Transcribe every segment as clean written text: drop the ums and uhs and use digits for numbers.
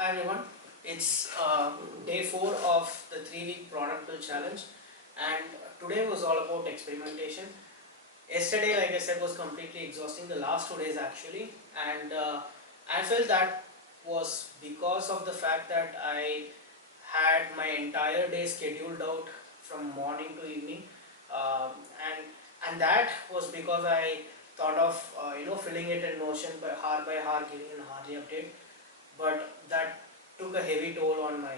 Hi everyone, it's day 4 of the 3-week product build challenge, and today was all about experimentation. Yesterday, like I said, was completely exhausting, the last 2 days actually, and I felt that was because of the fact that I had my entire day scheduled out from morning to evening, um, and that was because I thought of filling it in Notion by hour, giving an hourly update, but that took a heavy toll on my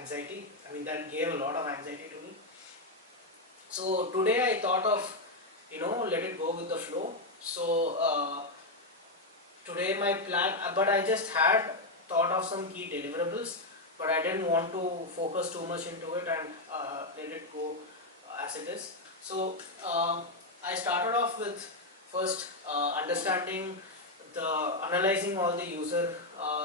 anxiety. I mean, that gave a lot of anxiety to me. So today I thought of, let it go with the flow. So today my plan, but I just had thought of some key deliverables, but I didn't want to focus too much into it and let it go as it is. So I started off with first understanding analyzing all the user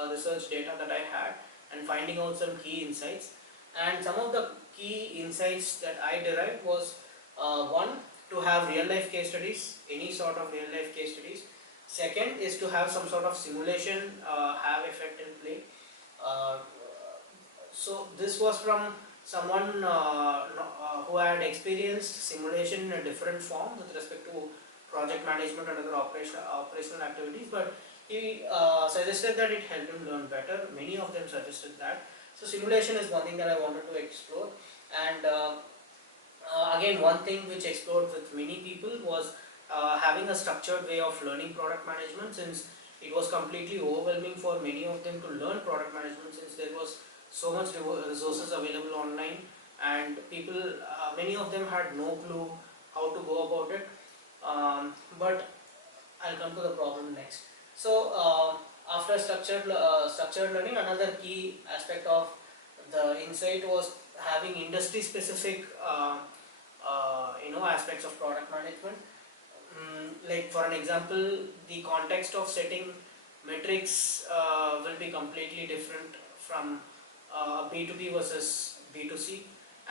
research data that I had and finding out some key insights. And some of the key insights that I derived was one, to have real life case studies, any sort of real life case studies. Second is to have some sort of simulation have effect in play. Uh, so this was from someone who had experienced simulation in a different form with respect to project management and other operational activities, but he suggested that it helped him learn better. Many of them suggested that. So simulation is one thing that I wanted to explore, and again, one thing which explored with many people was having a structured way of learning product management, since it was completely overwhelming for many of them to learn product management, since there was so much resources available online, and people, many of them had no clue how to go about it. But I'll come to the problem next. So after structured learning, another key aspect of the insight was having industry specific aspects of product management. Like for an example, the context of setting metrics will be completely different from B2B versus B2C,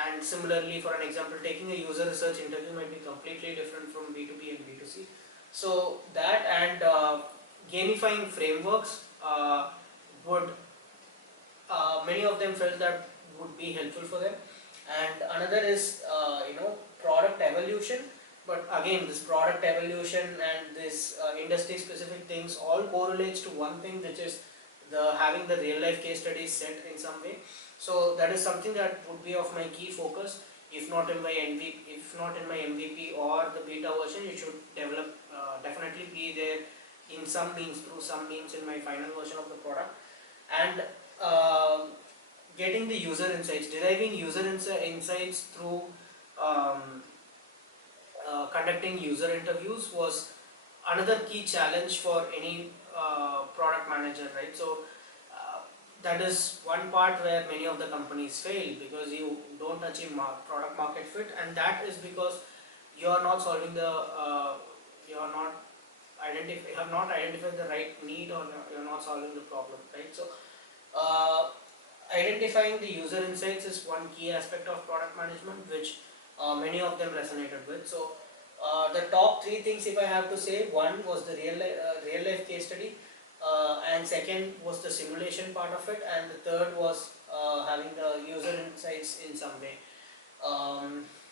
and similarly, for an example, taking a user research interview might be completely different from B2B and B2C. So that and gamifying frameworks would many of them felt that would be helpful for them. And another is product evolution. But again, this product evolution and this industry specific things all correlates to one thing, which is the having the real life case studies set in some way. So that is something that would be of my key focus. If not in my MVP or the beta version, it should definitely be there in some means, through some means, in my final version of the product. And getting the user insights, deriving user insights through conducting user interviews was another key challenge for any product manager, right? So that is one part where many of the companies fail, because you don't achieve product market fit, and that is because you are not solving the you have not identified the right need, or you are not solving the problem, right? So identifying the user insights is one key aspect of product management, which many of them resonated with. So the top 3 things, if I have to say, one was the real life case study, and second was the simulation part of it, and the third was having the user insights in some way.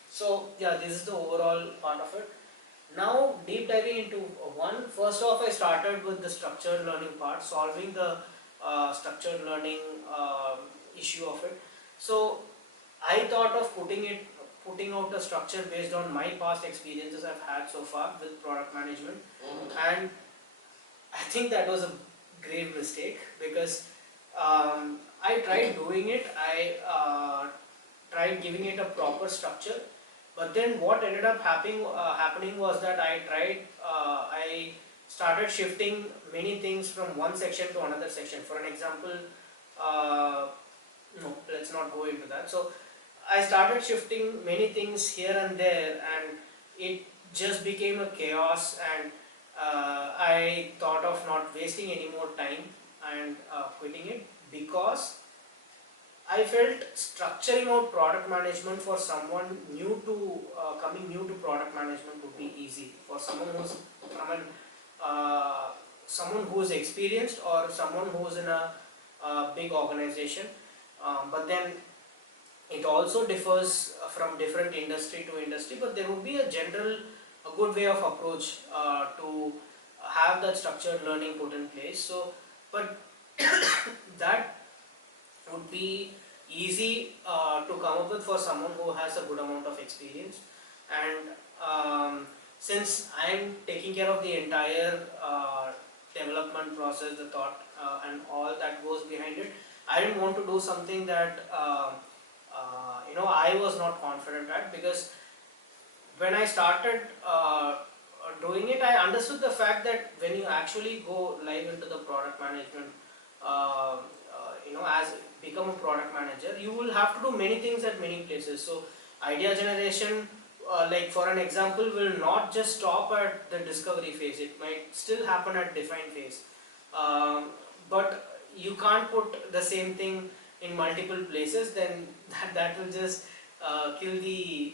So yeah, this is the overall part of it. Now deep diving into one. First off, I started with the structured learning part, solving the structured learning issue of it. So I thought of putting out a structure based on my past experiences I've had so far with product management, and I think that was a grave mistake, because I tried doing it. I tried giving it a proper structure, but then what ended up happening was that I started shifting many things from one section to another section. For an example, no, let's not go into that. So I started shifting many things here and there, and it just became a chaos, and I thought of not wasting any more time and quitting it, because I felt structuring out product management for someone new to coming new to product management would be easy. For someone who's from an someone who is experienced, or someone who is in a big organization, but then it also differs from different industry to industry, but there would be a good way of approach to have that structured learning put in place. So, but that would be easy to come up with for someone who has a good amount of experience. And since I am taking care of the entire development process, the thought and all that goes behind it, I didn't want to do something that I was not confident at, because when I started doing it, I understood the fact that when you actually go live into the product management, as become a product manager, you will have to do many things at many places. So idea generation, like for an example, will not just stop at the discovery phase. It might still happen at define phase, but you can't put the same thing in multiple places. Then that will just kill the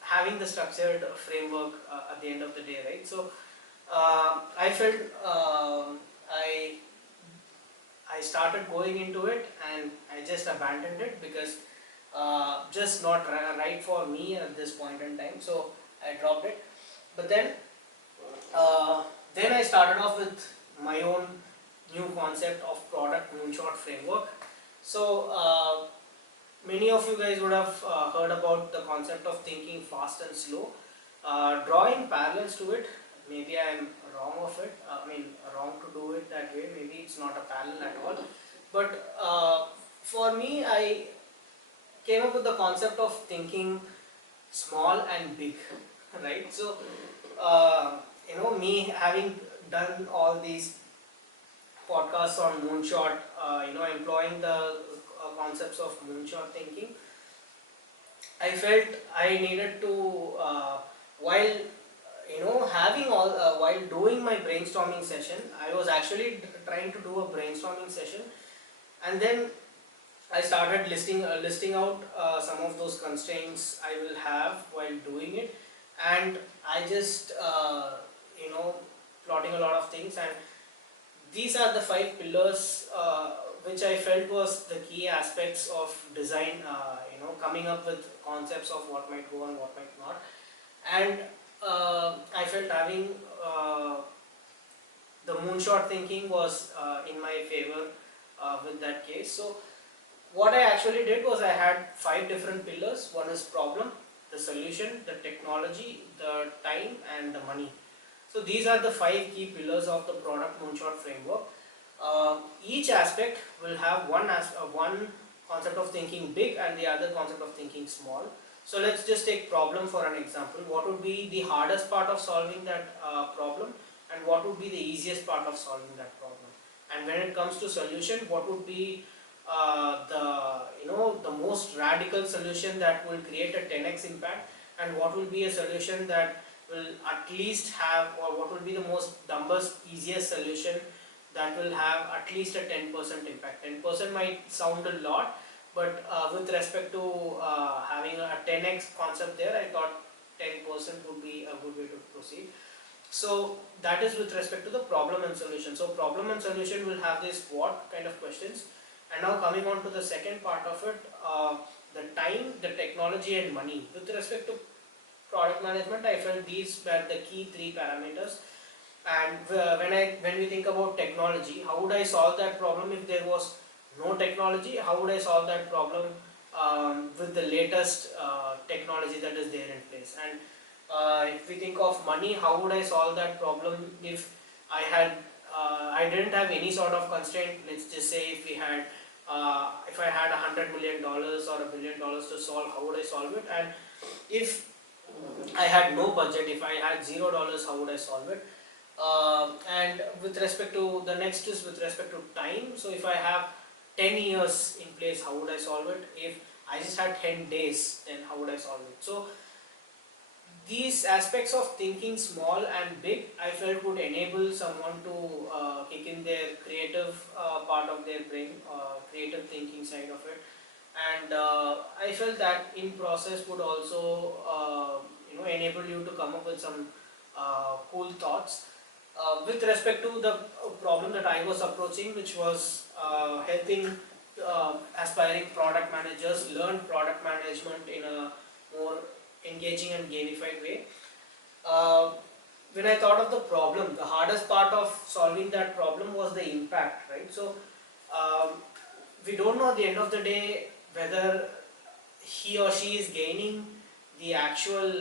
having the structured framework at the end of the day, right? So I felt I started going into it, and I just abandoned it because just not right for me at this point in time. So I dropped it. But then I started off with my own new concept of product Moonshot framework. So many of you guys would have heard about the concept of thinking fast and slow. Drawing parallels to it, maybe I am wrong of it, wrong to do it that way, maybe it's not a parallel at all. But for me, I came up with the concept of thinking small and big, right? So, me having done all these podcasts on Moonshot, employing the concepts of Moonshot thinking, I felt I needed to, while while doing my brainstorming session, I was actually trying to do a brainstorming session, and then I started listing out some of those constraints I will have while doing it, and I just plotting a lot of things, and these are the 5 pillars which I felt was the key aspects of design. Coming up with concepts of what might go and what might not, and I felt having the Moonshot thinking was in my favor with that case. So what I actually did was I had 5 different pillars. One is problem, the solution, the technology, the time, and the money. So these are the 5 key pillars of the product Moonshot framework. Each aspect will have one concept of thinking big and the other concept of thinking small. So let's just take problem for an example. What would be the hardest part of solving that problem, and what would be the easiest part of solving that problem? And when it comes to solution, what would be the most radical solution that will create a 10x impact, and what will be a solution that will at least have, or what will be the most dumbest, easiest solution that will have at least a 10% impact. 10% might sound a lot, but with respect to having a 10x concept there, I thought 10% would be a good way to proceed. So that is with respect to the problem and solution. So problem and solution will have this what kind of questions. And now coming on to the second part of it, the time, the technology, and money. With respect to product management, I felt these were the key 3 parameters. And when we think about technology, how would I solve that problem if there was no technology? How would I solve that problem with the latest technology that is there in place? And if we think of money, how would I solve that problem if I didn't have any sort of constraint? Let's just say if I had $100 million or $1 billion to solve, how would I solve it? And if I had no budget, if I had $0, how would I solve it? And with respect to the next is with respect to time. So if I have 10 years in place, how would I solve it? If I just had 10 days, then how would I solve it? So these aspects of thinking small and big, I felt would enable someone to kick in their creative part of their brain, creative thinking side of it. And I felt that in process would also enable you to come up with some cool thoughts. with respect to the problem that I was approaching, which was helping aspiring product managers learn product management in a more engaging and gamified way. Uh, when I thought of the problem, the hardest part of solving that problem was the impact, right? So um, we don't know at the end of the day whether he or she is gaining the actual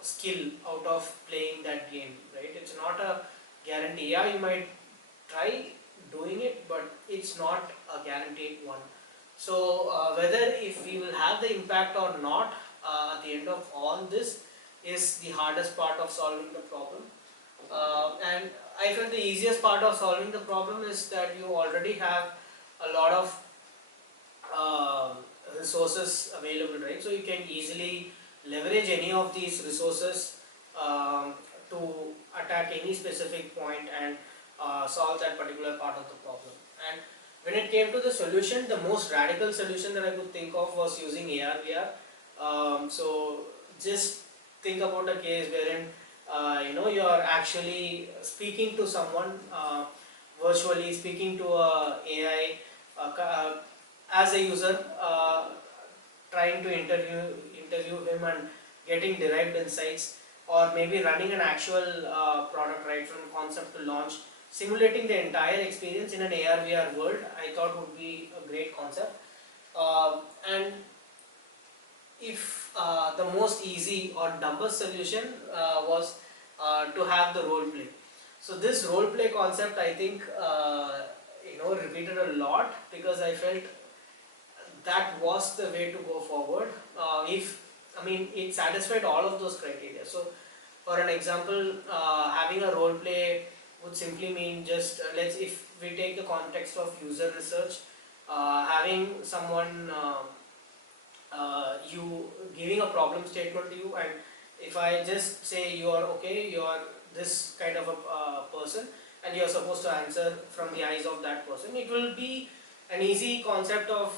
skill out of playing that game, right? It's not a guarantee. Yeah, you might try doing it, but it's not a guaranteed one. So whether if we will have the impact or not at the end of all this is the hardest part of solving the problem. And I felt the easiest part of solving the problem is that you already have a lot of uh, resources available, right? So you can easily leverage any of these resources to attack any specific point and solve that particular part of the problem. And when it came to the solution, the most radical solution that I could think of was using AR/VR. So just think about a case wherein you are actually speaking to someone virtually, speaking to a AI as a user, trying to interview him and getting derived insights, or maybe running an actual product right from concept to launch, simulating the entire experience in an AR/VR world, I thought would be a great concept. And if the most easy or dumbest solution was to have the role play. So this role play concept, I think, repeated a lot because I felt that was the way to go forward. It satisfied all of those criteria. So, for an example, having a role play would simply mean just if we take the context of user research, having someone you giving a problem statement to you, and if I just say you are okay, you are this kind of a person, and you are supposed to answer from the eyes of that person, it will be an easy concept of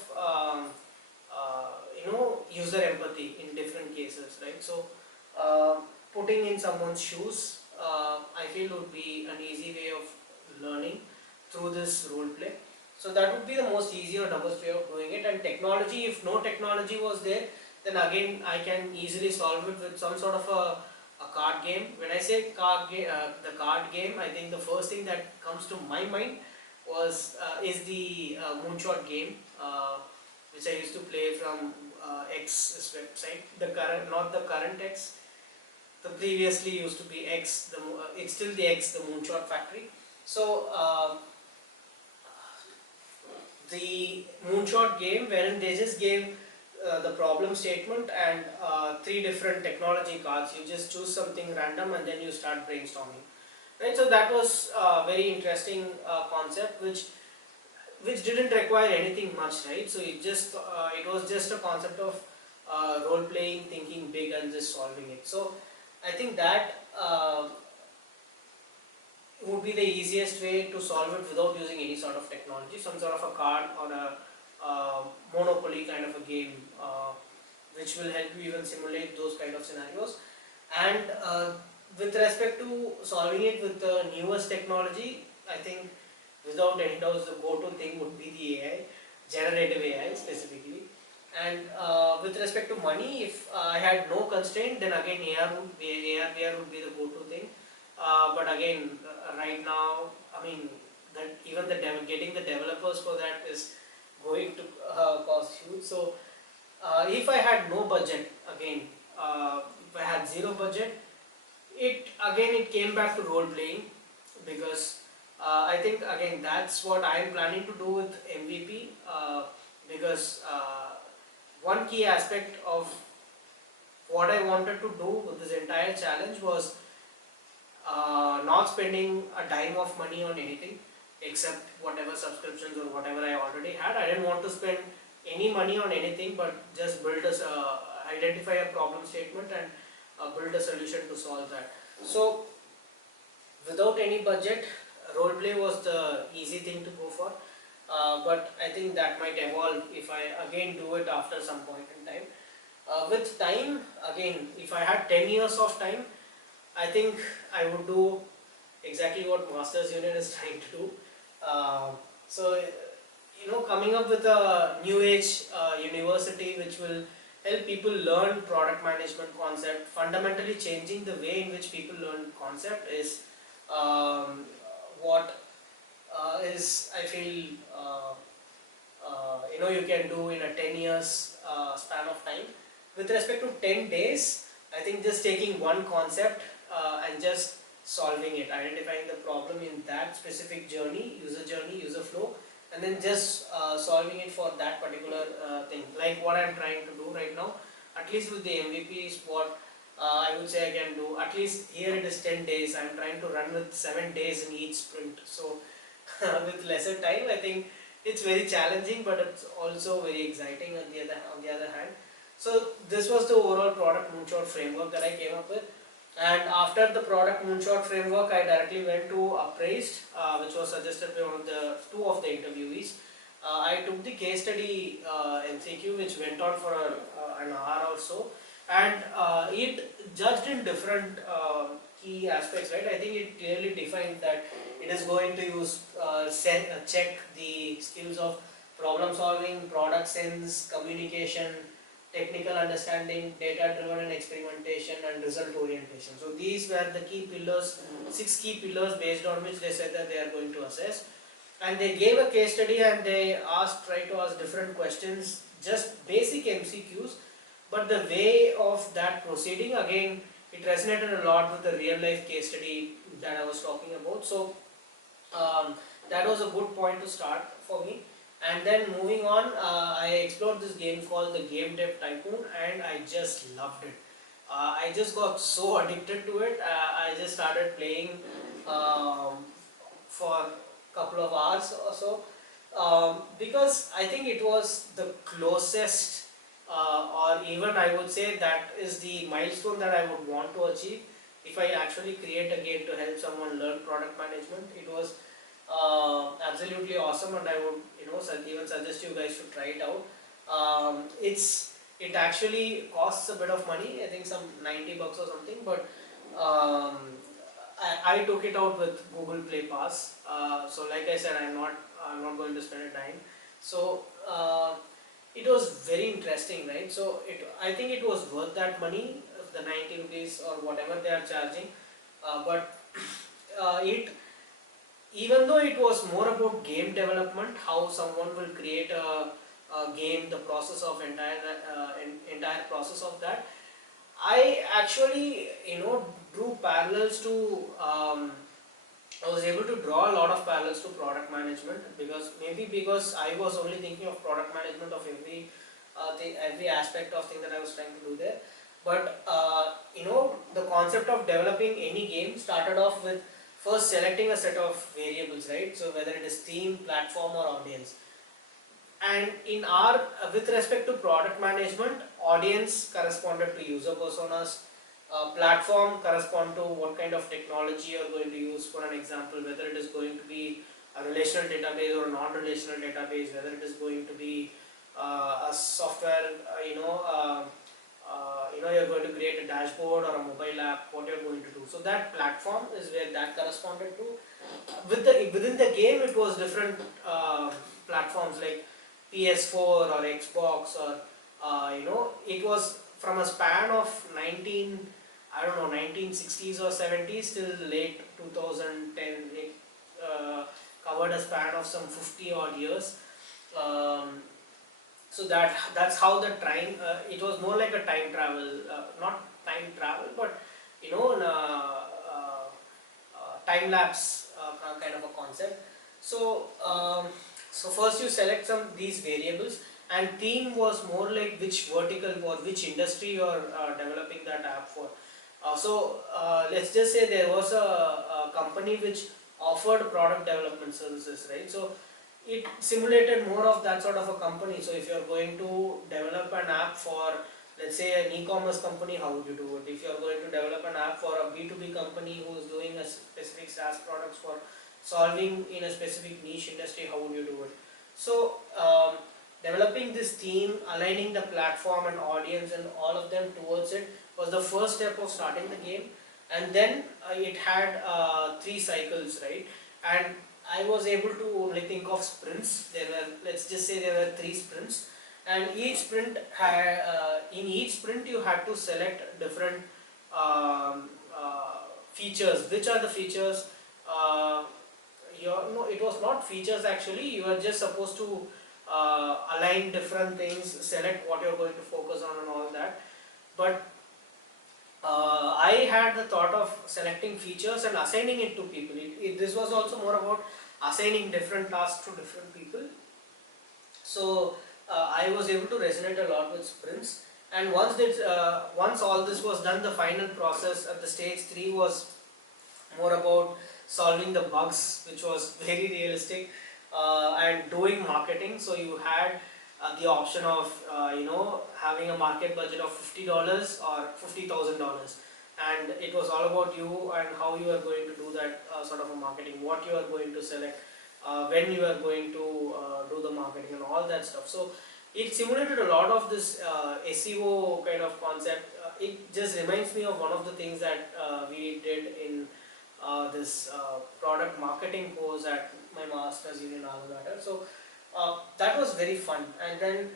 user empathy in different cases, right? So putting in someone's shoes, I feel would be an easy way of learning through this role play. So that would be the most easy or dumbest way of doing it. And technology, if no technology was there, then again I can easily solve it with some sort of a card game. When I say the card game, I think the first thing that comes to my mind is the Moonshot game, which I used to play from X website. Not the current X. The previously used to be X. It's still the X, the Moonshot factory. So the Moonshot game, wherein they just gave the problem statement and 3 different technology cards. You just choose something random and then you start brainstorming. Right, so that was a very interesting concept, which didn't require anything much, right? So it was just a concept of role playing, thinking big, and just solving it. So I think that would be the easiest way to solve it without using any sort of technology, some sort of a card or a Monopoly kind of a game, which will help you even simulate those kind of scenarios. And with respect to solving it with the newest technology, I think without any doubt the go-to thing would be the AI, generative AI specifically. And with respect to money, if I had no constraint, then again AR/VR would be the go-to thing. But again, right now, even getting the developers for that is going to cost huge. So if I had no budget, again, if I had zero budget, it came back to role playing, because I think again that's what I am planning to do with MVP, because one key aspect of what I wanted to do with this entire challenge was not spending a dime of money on anything except whatever subscriptions or whatever I already had. I didn't want to spend any money on anything, but just identify a problem statement and build a solution to solve that. So without any budget, roleplay was the easy thing to go for, but I think that might evolve if I again do it after some point in time. With time, again, if I had 10 years of time, I think I would do exactly what Masters Union is trying to do. So coming up with a new age university which will help people learn product management concept, fundamentally changing the way in which people learn concept is um, what is I feel you can do in a 10 years span of time. With respect to 10 days, I think just taking one concept and just solving it, identifying the problem in that specific journey, user flow, and then just solving it for that particular thing. Like what I'm trying to do right now, at least with the MVP is what I would say I can do. At least here it is 10 days. I'm trying to run with 7 days in each sprint. So with lesser time, I think it's very challenging, but it's also very exciting on the other hand. So this was the overall product Moonshot framework that I came up with. And after the product Moonshot framework, I directly went to Upraised, which was suggested by two of the interviewees. I took the case study MCQ, which went on for an hour or so, and it judged in different key aspects, right? I think it clearly defined that it is going to use check the skills of problem solving, product sense, communication, technical understanding, data driven and experimentation, and result orientation. So these were the key pillars, 6 key pillars based on which they said that they are going to assess. And they gave a case study and they tried to ask different questions, just basic MCQs, but the way of that proceeding, again, it resonated a lot with the real life case study that I was talking about. So that was a good point to start for me. And then moving on, I explored this game called the Gamedev Tycoon, and I just loved it. I just got so addicted to it. I just started playing for a couple of hours or so, because I think it was the closest, or even I would say that is the milestone that I would want to achieve if I actually create a game to help someone learn product management. It was absolutely awesome, and I would even suggest you guys to try it out. It actually costs a bit of money, I think some $90 or something, but I took it out with Google Play Pass. So like I said, I'm not going to spend a dime. So it was very interesting, right? So I think it was worth that money, the 90 rupees or whatever they are charging. But even though it was more about game development, how someone will create a game, the process of entire process of that, I actually drew parallels to I was able to draw a lot of parallels to product management, because I was only thinking of product management of every aspect of thing that I was trying to do there. But the concept of developing any game started off with first selecting a set of variables, right? So whether it is theme, platform, or audience. And with respect to product management, audience corresponded to user personas, platform correspond to what kind of technology you are going to use. For an example, whether it is going to be a relational database or a non-relational database, whether it is going to be a software, you're going to create a dashboard or a mobile app, what you're going to do. So that platform is where that corresponded to. Within the game, it was different platforms like PS4 or Xbox, or it was from a span of 1960s or 70s till late 2010. It covered a span of some 50 odd years. So that's how the time. It was more like a time travel, not time travel, but time lapse kind of a concept. So first you select these variables, and theme was more like which vertical or which industry you are developing that app for. Let's just say there was a company which offered product development services, right? So it simulated more of that sort of a company. So if you are going to develop an app for, let's say, an e-commerce company, how would you do it? If you are going to develop an app for a B2B company who is doing a specific SaaS products for solving in a specific niche industry, how would you do it? So developing this theme, aligning the platform and audience and all of them towards it was the first step of starting the game. and then it had 3 cycles, right? And I was able to only think of sprints. There were, let's just say there were 3 sprints, and each sprint had in each sprint you had to select different features. Which are the features? Uh, no, it was not features actually. You are just supposed to align different things, select what you're going to focus on and all that. But I had the thought of selecting features and assigning it to people. This was also more about assigning different tasks to different people. So I was able to resonate a lot with sprints. And once all this was done, the final process at the stage 3 was more about solving the bugs, which was very realistic, and doing marketing. So you had the option of having a market budget of $50 or $50,000, and it was all about you and how you are going to do that sort of a marketing, what you are going to select, when you are going to do the marketing and all that stuff. So it simulated a lot of this SEO kind of concept. It just reminds me of one of the things that we did in this product marketing course at my master's in Alabama. So that was very fun. And then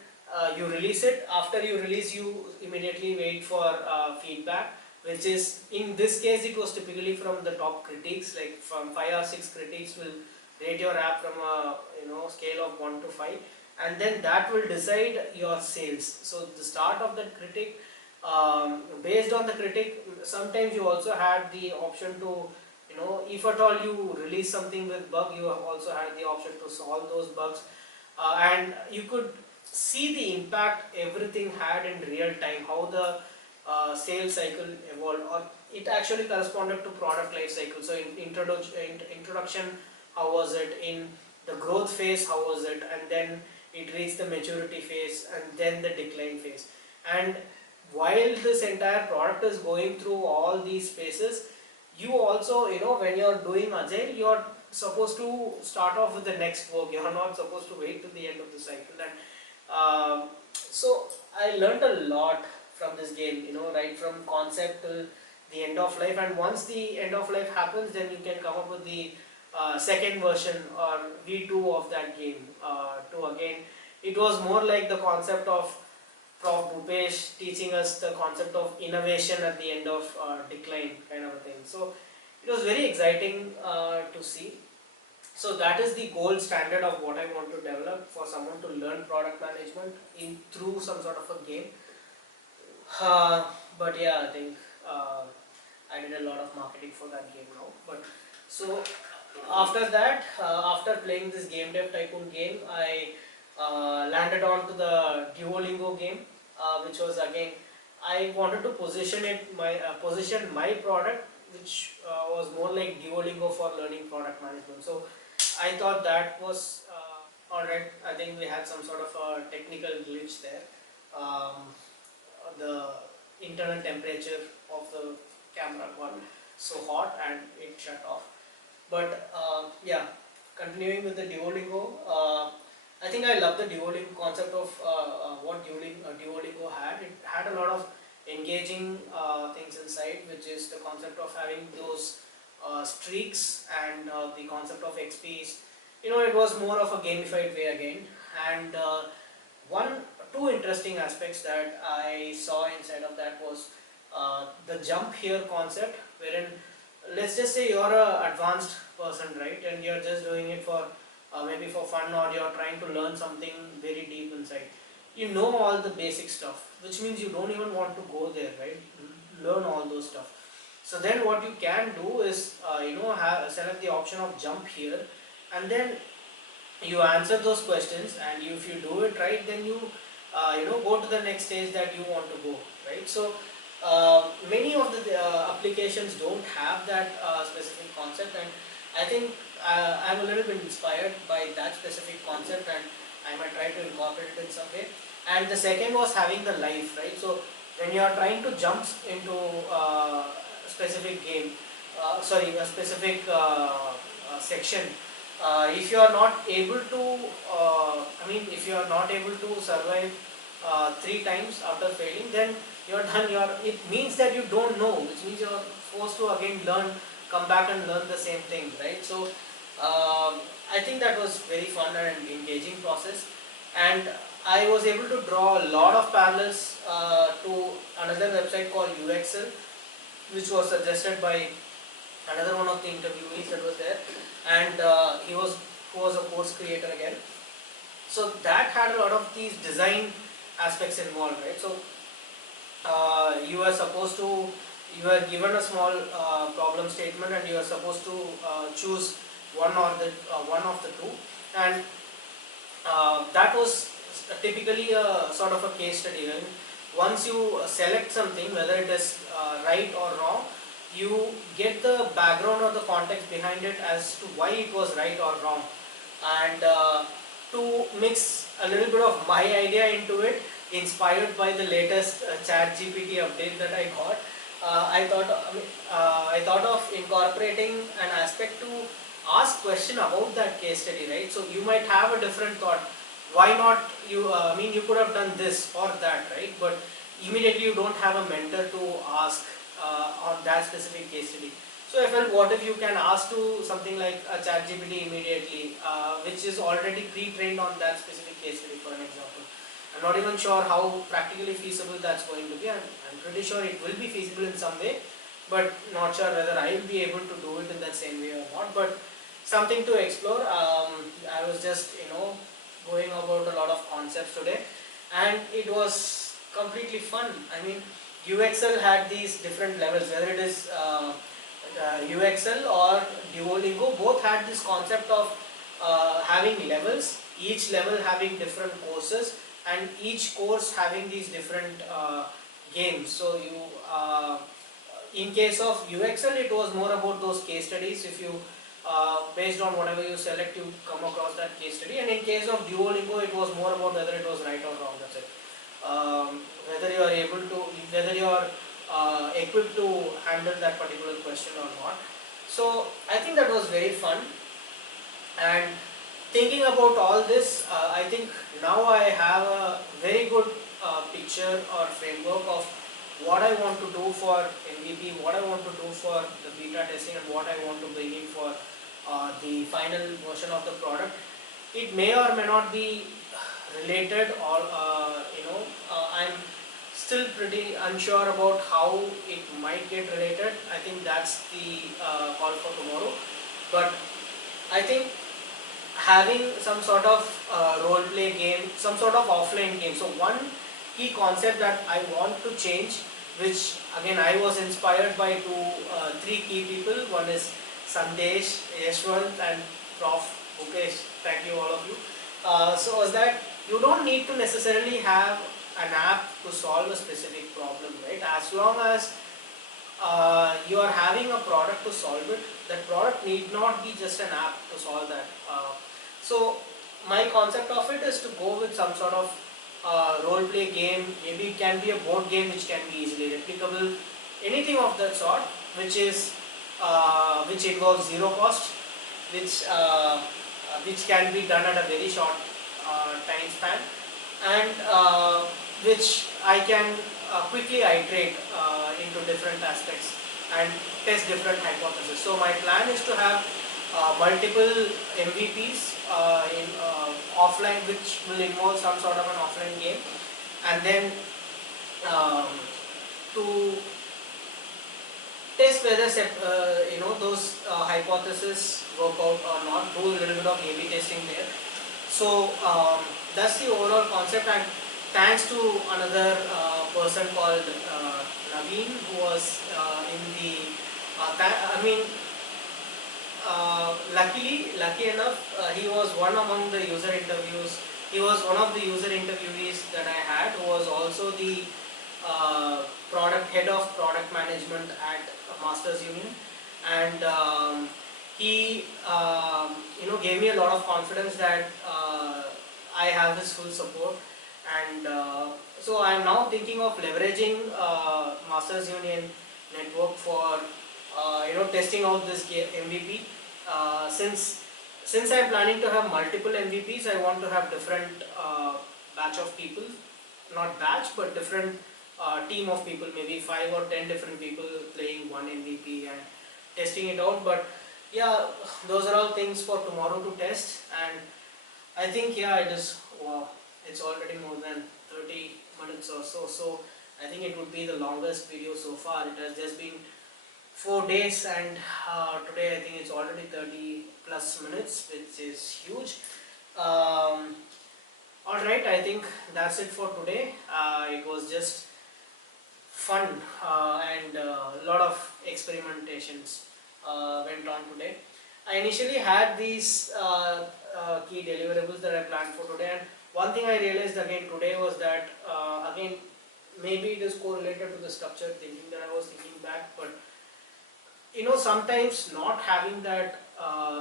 you release it. After you release, you immediately wait for feedback, which is, in this case, it was typically from the top critics, like from 5 or 6 critics will rate your app from a scale of 1 to 5, and then that will decide your sales. So the start of that critic, based on the critic, sometimes you also had the option to, if at all you release something with bug, you also had the option to solve those bugs, and you could see the impact everything had in real time, how the sales cycle evolved, or it actually corresponded to product life cycle. So in introduction, how was it? In the growth phase, how was it? And then it reached the maturity phase, and then the decline phase. And while this entire product is going through all these phases, you also, when you're doing Agile, you're supposed to start off with the next work. You're not supposed to wait to the end of the cycle. And so I learned a lot from this game, right from concept till the end of life. And once the end of life happens, then you can come up with the second version or V2 of that game. To again, it was more like the concept of Prof. Bhupesh teaching us the concept of innovation at the end of decline, kind of a thing. So it was very exciting to see. So that is the gold standard of what I want to develop for someone to learn product management through some sort of a game. But yeah, I think I did a lot of marketing for that game now. But so after that, after playing this Gamedev Tycoon game, I landed on to the Duolingo game, which was again, I wanted to position my product, which was more like Duolingo for learning product management. So I thought that was alright. I think we had some sort of a technical glitch there. The internal temperature of the camera got so hot and it shut off. But yeah, continuing with the Duolingo, I think I love the Duolingo concept of what Duolingo had. It had a lot of engaging things inside, which is the concept of having those streaks and the concept of XPs. It was more of a gamified way again. And two interesting aspects that I saw inside of that was the jump here concept, wherein let's just say you're an advanced person, right, and you're just doing it for maybe for fun, or you're trying to learn something very deep inside. You know all the basic stuff, which means you don't even want to go there, right? Learn all those stuff. So then what you can do is, select the option of jump here, and then you answer those questions, and if you do it right, then you go to the next stage that you want to go, right? So many of the applications don't have that specific concept, and I think I'm a little bit inspired by that specific concept, and I might try to incorporate it in some way. And the second was having the life, right? So when you are trying to jump into a specific game, a specific section, if you are not able to, if you are not able to survive 3 times after failing, then you're done. It means that you don't know, which means you're forced to again come back and learn the same thing, right? So I think that was very fun and engaging process, and I was able to draw a lot of parallels to another website called Uxcel, which was suggested by another one of the interviewees that was there, and he was who was a course creator again. So that had a lot of these design aspects involved, right? So you are given a small problem statement, and you are supposed to choose one of the two, and that was typically a sort of a case study. Right? Once you select something, whether it is right or wrong, you get the background or the context behind it as to why it was right or wrong, and to mix a little bit of my idea into it, inspired by the latest ChatGPT update that I got, I thought of incorporating an aspect to ask question about that case study, right? So you might have a different thought. Why not you? I mean, you could have done this or that, right? But immediately you don't have a mentor to ask on that specific case study. So I felt, what if you can ask to something like a ChatGPT immediately, which is already pre-trained on that specific case study, for an example. I'm not even sure how practically feasible that's going to be. I'm pretty sure it will be feasible in some way, but not sure whether I will be able to do it in that same way or not. But something to explore. I was just going about a lot of concepts today, and it was completely fun. I mean, Uxcel had these different levels, whether it is Uxcel or Duolingo, both had this concept of having levels, each level having different courses, and each course having these different games. So in case of Uxcel, it was more about those case studies. If you based on whatever you select, you come across that case study. And in case of Duolingo, it was more about whether it was right or wrong. That's it. Whether you are able to, whether you are equipped to handle that particular question or not. So I think that was very fun. And thinking about all this, I think now I have a very good picture or framework of what I want to do for MVP, what I want to do for the beta testing, and what I want to bring in for the final version of the product. It may or may not be related, or I'm still pretty unsure about how it might get related. I think that's the call for tomorrow. But I think having some sort of role play game, some sort of offline game. So one key concept that I want to change, which again I was inspired by three key people. One is Sandesh, Yashwant, and Prof. Mukesh. Thank you, all of you. So was that you don't need to necessarily have an app to solve a specific problem, right? As long as you are having a product to solve it, that product need not be just an app to solve that. So my concept of it is to go with some sort of role play game. Maybe it can be a board game which can be easily replicable, anything of that sort, which involves zero cost, which can be done at a very short time span, and which I can quickly iterate into different aspects and test different hypotheses. So my plan is to have multiple MVPs in offline, which will involve some sort of an offline game, and then to test whether those hypotheses work out or not. Do a little bit of A/B testing there. So that's the overall concept. And thanks to another person called Naveen, who was in the lucky enough, he was one among the user interviews. He was one of the user interviewees that I had, who was also the head of product management at Masters Union, and he gave me a lot of confidence that I have his full support, and so I am now thinking of leveraging Masters Union network for testing out this MVP. Since I am planning to have multiple MVPs, I want to have different batch of people, not batch but different team of people, maybe 5 or 10 different people playing one MVP and testing it out. But yeah, those are all things for tomorrow to test. And I think, yeah, it is, wow, it's already more than 30 minutes or so. So I think it would be the longest video so far. It has just been 4 days, and today I think it's already 30 plus minutes, which is huge. Alright, I think that's it for today. It was just fun, and a lot of experimentations went on today. I initially had these key deliverables that I planned for today, and one thing I realized again today was that, again, maybe it is correlated to the structured thinking that I was thinking back, but sometimes not having that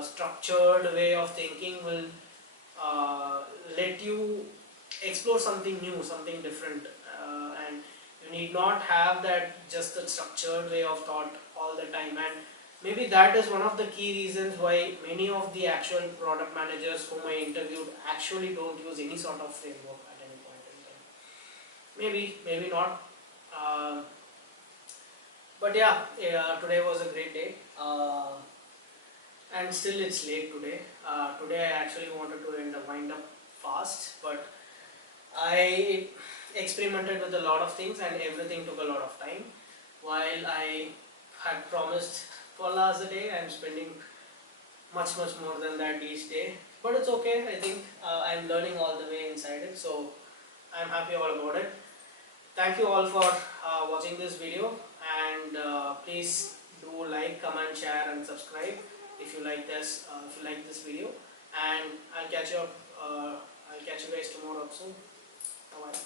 structured way of thinking will let you explore something new, something different, and you need not have that just the structured way of thought all the time. And maybe that is one of the key reasons why many of the actual product managers whom I interviewed actually don't use any sort of framework at any point in time. Maybe not. But yeah, today was a great day, and still it's late today. Today I actually wanted to wind up fast, but I experimented with a lot of things and everything took a lot of time. While I had promised 12 hours a day, I'm spending much more than that each day. But it's okay, I think I'm learning all the way inside it, so I'm happy all about it. Thank you all for watching this video, and please do like, comment, share and subscribe if you like this video, and I'll catch you guys tomorrow soon. Bye bye.